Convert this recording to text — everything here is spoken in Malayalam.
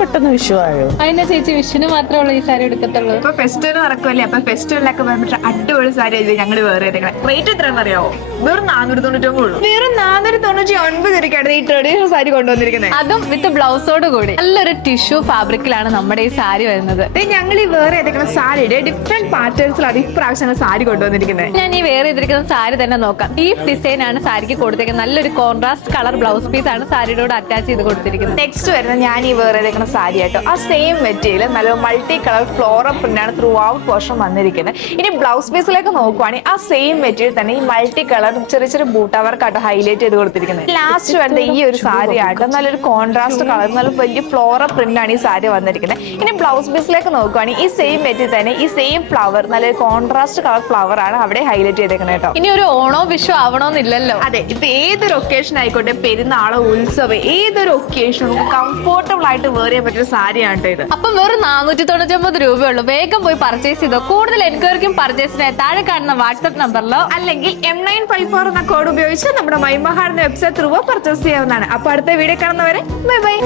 പെട്ടെന്ന് വിഷു ആയോ? അതിന്റെ ചേച്ചി വിഷുവിന് മാത്രമേ ഈ സാരി എടുക്കത്തുള്ളൂ. ഇപ്പൊ ഫെസ്റ്റിവൽ നടക്കുമല്ലേ, അപ്പൊ ഫെസ്റ്റിവലിലൊക്കെ വന്നിട്ട് അടിപൊളി സാരി ആയിരിക്കും ഞങ്ങൾ വേറെ റേറ്റ് എത്രയാണെന്ന് അറിയാവോ? വെറും 499 ഉള്ളൂ. വെറും 499 രൂപയ്ക്കാണ് ഈ ട്രഡീഷണൽ സാരി കൊണ്ടുവന്നിരിക്കുന്നത്. അതും വിത്ത് ബ്ലൗസോട് കൂടി നല്ലൊരു ടിഷ്യൂ ഫാബ്രിക്കിലാണ് നമ്മുടെ ഈ സാരി വരുന്നത്. ഞങ്ങൾ ഈ വേറെ ഏതെങ്കിലും സാരിയുടെ ഡിഫറെന്റ് പാറ്റേൺസിലാണ് ഇപ്രാവശ്യം സാരി കൊണ്ടുവന്നിരിക്കുന്നത്. ഞാൻ ഈ വേറെ ചെയ്തിരിക്കുന്ന സാരി തന്നെ നോക്കാം. ഈ ഡിസൈൻ ആണ് സാരിക്ക് കൊടുത്തിരിക്കുന്നത്. നല്ലൊരു കോൺട്രാസ്റ്റ് കളർ ബ്ലൗസ് പീസ് ആണ് സാരിയുടെ കൂടെ അറ്റാച്ച് ചെയ്ത് കൊടുത്തിരിക്കുന്നത്. നെക്സ്റ്റ് വരുന്നത് ഞാൻ ഈ വേറെ ഏതെങ്കിലും സാരി ആയിട്ടോ. ആ സെയിം മെറ്റീരിയൽ നല്ല മൾട്ടി കളർ ഫ്ലോറൽ പ്രിന്റ് ആണ് ത്രൂ ഔട്ട് പോർഷൻ വന്നിരിക്കുന്നത്. ഇനി ബ്ലൗസ് പീസിലേക്ക് നോക്കുവാണെങ്കിൽ ആ സെയിം മെറ്റീരിയൽ തന്നെ ഈ മൾട്ടി കളർ ചെറിയ ചെറിയ ബൂട്ടാ വർക്കാട്ടോ ഹൈലൈറ്റ് ചെയ്ത് കൊടുത്തിരിക്കുന്നത്. ലാസ്റ്റ് വരുന്നത് ഈ ഒരു സാരി ആട്ടോ. നല്ലൊരു കോൺട്രാസ്റ്റ് കളർ നല്ല വലിയ ഫ്ലോറൽ പ്രിന്റ് ആണ് ഈ സാരി വന്നിരിക്കുന്നത്. ഇനി ബ്ലൗസ് പീസിലേക്ക് നോക്കുവാണെങ്കിൽ ഈ സെയിം മെറ്റീരിയൽ തന്നെ ഈ സെയിം ഫ്ലവർ നല്ലൊരു കോൺട്രാസ്റ്റ് കളർ ഫ്ലവർ ആണ് അവിടെ ഹൈലൈറ്റ് ചെയ്തേക്കുന്നത് കേട്ടോ. ഇനി ഒരു ഓണോ വിഷു ആവണോന്നില്ലല്ലോ. അതെ, ഇപ്പൊ ഏതൊരു ഒക്കേഷൻ ആയിക്കോട്ടെ, പെരുന്നാളോ ഉത്സവം ഏതൊരു ഒക്കേഷനും നമുക്ക് കംഫോർട്ടബിൾ ആയിട്ട് വേർ ചെയ്യാൻ പറ്റിയ സാരിയാണ് ഇത്. അപ്പം വെറും 499 രൂപയുള്ളൂ. വേഗം പോയി പർച്ചേസ് ചെയ്തോ. കൂടുതൽ എൻക്വയറിക്കും പർച്ചേസിനായി താഴെ കാണുന്ന വാട്സ്ആപ്പ് നമ്പറിലോ അല്ലെങ്കിൽ M954 എന്ന കോഡ് ഉപയോഗിച്ച് നമ്മുടെ മൈമഹാർ വെബ്സൈറ്റ് ത്രൂ പർച്ചേസ് ചെയ്യാവുന്നതാണ്. അപ്പൊ അടുത്ത വീഡിയോ കാണുന്നവരെ ബൈ ബൈ.